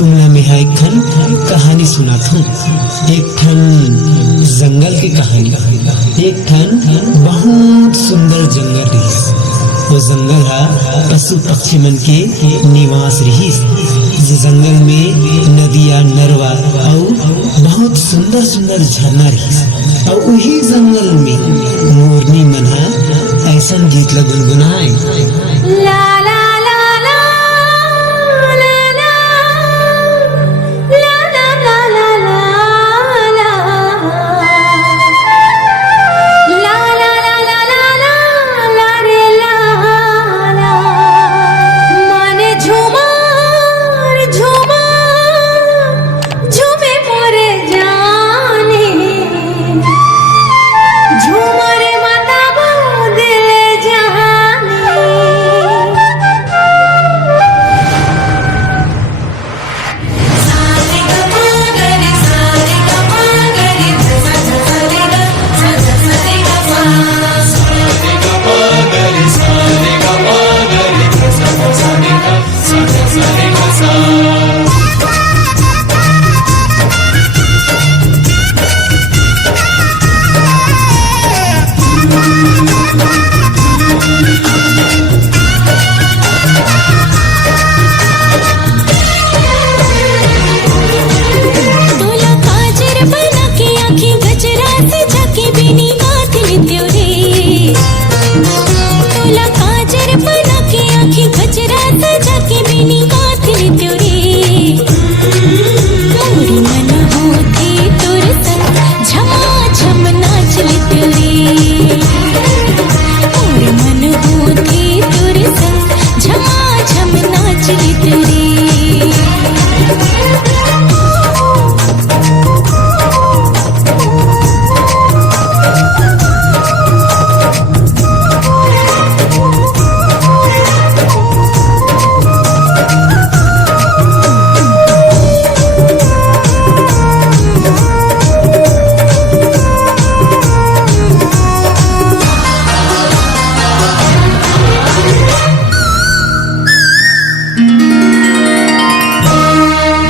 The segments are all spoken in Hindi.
तुमला में एक ठन कहानी सुनात हूँ। एक ठन जंगल की कहानी। एक ठन बहुत सुंदर जंगल रही। वो जंगल हा पशु पक्षी मन के निवास रही। जंगल में नदिया नरवा और बहुत सुंदर सुंदर झरना रही। और वही जंगल में मोरनी मन हा ऐसा गीत ला गुनगुनाए। ला ला ला ला ला ला ला ला ला ला ला ला ला ला ला रे ला ला माने झूमर झूमर झूमे मोरे जाने झूमर माता दिल जहाने। तोला काजर बना के आँखें गजरा से जाके बिनी गाथ लेत्यो रे। तोला काजर बना के आँखें गजरा से जाके बिनी गाथ लेत्यो रे। मोर मन होती तोर संग झमाझम नाच लेत्यो रे। मोर मन होती तोर संग झमाझम नाच लेत्यो रे।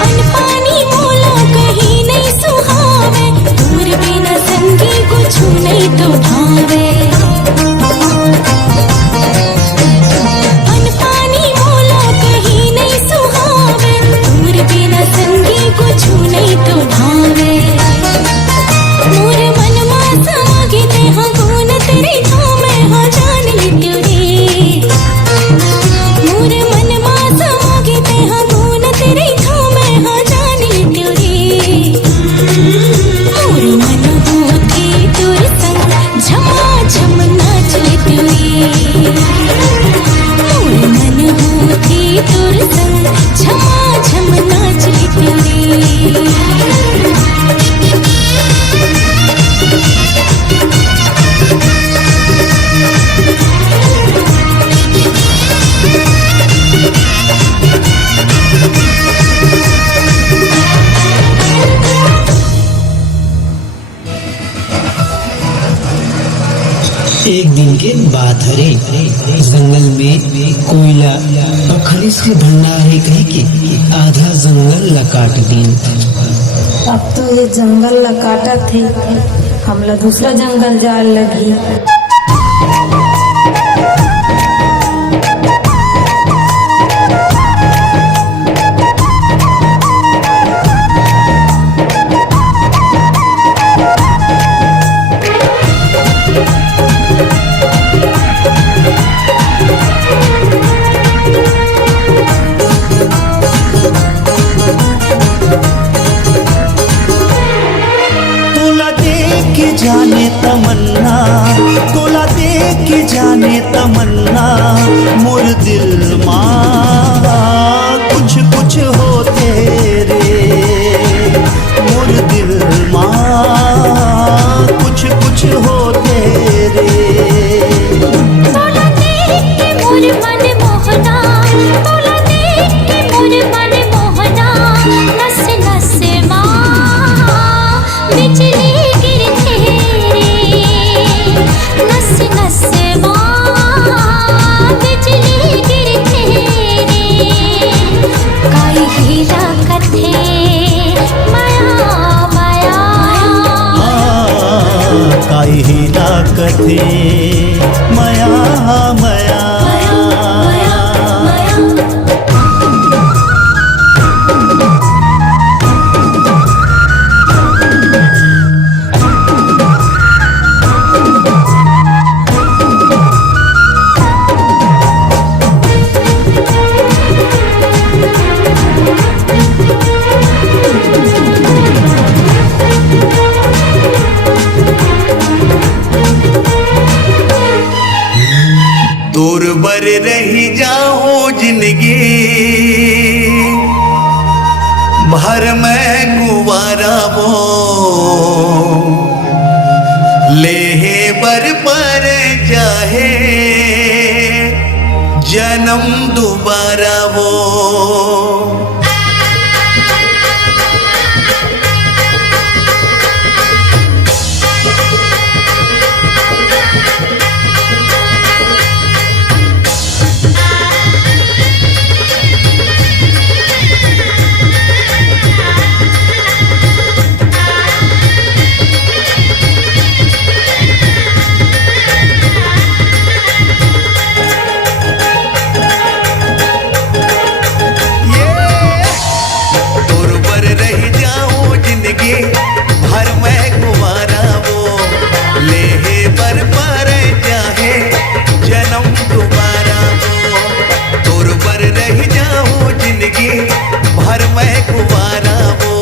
अनपानी मोला कहीं नहीं सुहावे, दूर बिना संगी कुछ नहीं तो भावे। अनपानी मोला कहीं नहीं सुहावे, दूर बिना संगी कुछ नहीं तो भावे। मोर मन मा समागे ते हाँ गुण तेरे थामे हाँ जान लेत्यो रे। मोर मन मा समागे ते हाँ गुण तेरे थामे हाँ जान लेत्यो रे। मोर मन होती तोर संग झमाझम नाच लेत्यो रे। मोर मन होती तोर संग झमाझम नाच लेत्यो रे। एक दिन के बात हरे। जंगल में कोयला और खनिज के भंडार है कहे कि आधा जंगल ला काट दिन। अब तो ये जंगल ला काटत थे, हमला दूसरा जंगल जाल लगी। जाने तमन्ना हीरा कथे माया माया काई हीरा कथे मया मया दूर बर रही जाओ जिंदगी भर में गुवारा वो लेहे बर पर चाहे जन्म दोबारा वो हर में गुवारा वो लेहे बर पर चाहे जन्म दोबारा वो तोर बर रह जाओ जिंदगी भर में गुवारा वो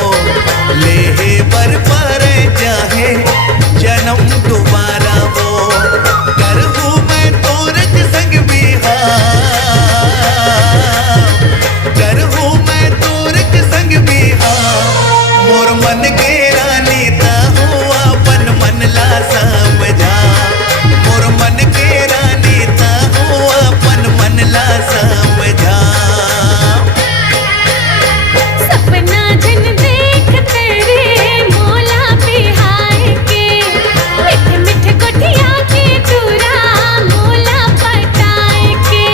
लेहे बर पर चाहे जन्म दोबारा वो करहूँ मैं तोरक संग बिहार करहूँ मैं तोरक संग बिहार मोर मन के रानी ता हुआ अपन मन ला समझा मोर मन के रानी ता हुआ अपन मन ला समझा सपना जन देख तेरे मोला बिहार के मिठ मिठ कोठिया के चूरा मोला पटाए के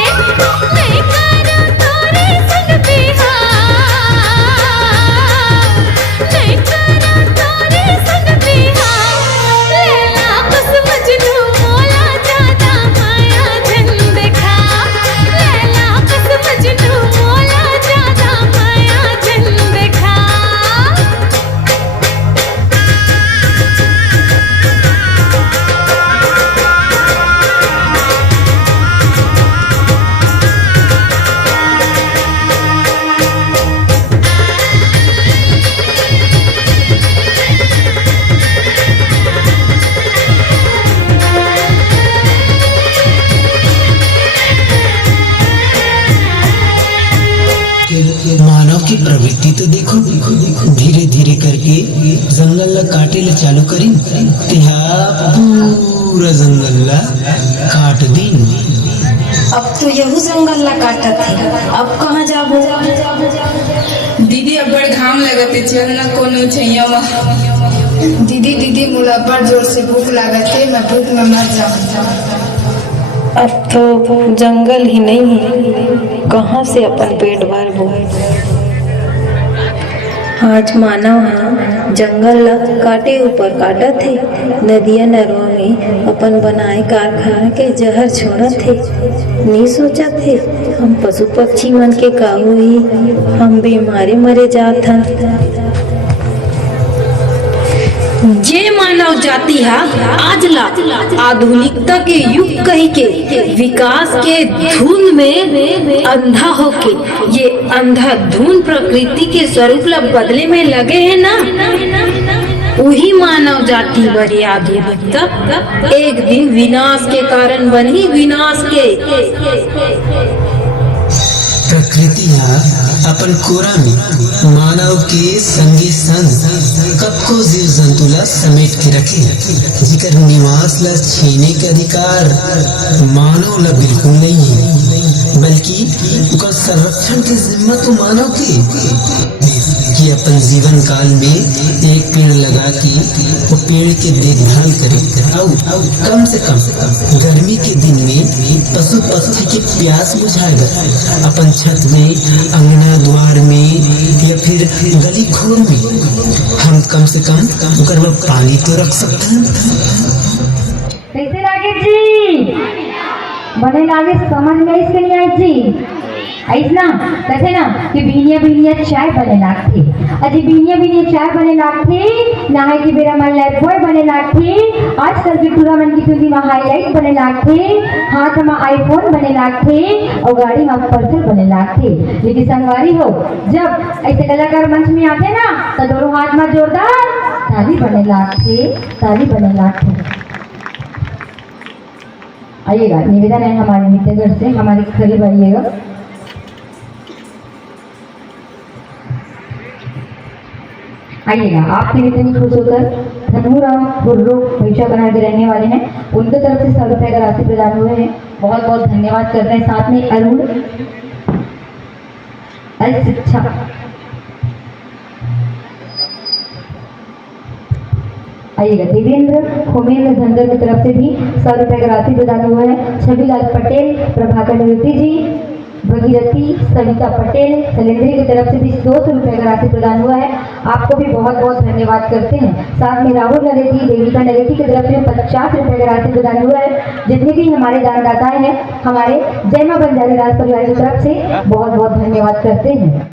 मैं करो तोरे संग बिहार मैं करो तोरे संग बिहार लैला बस मजनू मोला ज्यादा माया जन देखा लैला बस मजनू मोला ज्यादा माया जन देखा मानव की प्रवृत्ति तो देखो धीरे धीरे करके जंगल ला काटे ला चालू करी तिहा पूरा जंगल ला काट दी अब तो यहू जंगल ला काटत है अब कहाँ जाबो दीदी अब्बड़ घाम लगते चल न कोनो छैया दीदी दीदी मोला अब्बड़ जोर से भूख लागत है मैं भूख में मर जाऊं अब तो जंगल ही नहीं है कहाँ से अपन पेट भरबो आज मानव हाँ जंगल ला काटे ऊपर काटत है नदिया नरवा में अपन बनाए कारखाना के जहर छोड़त है नहीं सोचत है हम पशु पक्षी मन के का होई हम बीमारी मरे जात हन जे मानव जाति है आज ला आधुनिकता के युग कही के विकास के धुन में अंधा होके ये अंधाधुन प्रकृति के स्वरूप ला बदले में लगे हैं ना वही मानव जाति बड़ी आधुनिकता एक दिन विनाश के कारण बनी विनाश के प्रकृति अपन कोरा में मानव के संगे संग कतको जीव जंतु ला समेट के रखे जिकर निवास ला छीने के अधिकार मानव ला बिल्कुल नहीं है बल्कि उकर संरक्षण की जिम्मा तो मानव की कि अपन जीवन काल में एक पेड़ लगा के वो पेड़ के देखभाल करें और कम से कम गर्मी के दिन में पशु पक्षी के प्यास बुझाएगा। अपन छत में, अंगना द्वार में या फिर गली खोर में हम कम से कम ओकर में पानी तो रख सकते हैं। कैसे लागे जी? बने लागे समझ में इसके नहीं आई जी। ऐसा कैसे ना कि बीनिया चाय बने लागथे। अजी बीनिया चाय बने लागथे, नहाए की बेरा मन लाइफ बॉय बने लागथे, आजकल के टूरा मन की चुंदी में हाईलाइट बने लागथे, हाथ में आईफोन बने लागथे और गाड़ी में पल्सर बने लागथे। लेकिन संगवारी हो, जब ऐसे कलाकार मंच में आते ना तो दोनों हाथ में जोरदार ताली बने लागथे। आइएगा, निवेदन है हमारे नित्यगढ़ से, हमारे करीब आइएगा। आइएगा, आपके इतनी खुश होकर धनुराम गुर्रो भैया बना के रहने वाले हैं, उनके तरफ से 100 रुपये का राशि प्रदान हुए हैं। बहुत बहुत धन्यवाद करते हैं। साथ में अरुण शिक्षा आइएगा। देवेंद्र होमेंद्र धनगर की तरफ से भी 100 रुपये का राशि प्रदान हुआ है। छविलाल पटेल, प्रभाकर निवृत्ति जी, भगीरथी सविता पटेल, सलेंद्री की तरफ से भी 200 रुपये का राशि प्रदान हुआ है। आपको भी बहुत बहुत धन्यवाद करते हैं। साथ में राहुल नरेटी, देविका नरेटी की तरफ से 50 रुपये का राशि प्रदान हुआ है। जितने भी हमारे दानदाता हैं, हमारे जय मां बंजारी राज परिवार की तरफ से बहुत बहुत धन्यवाद करते हैं।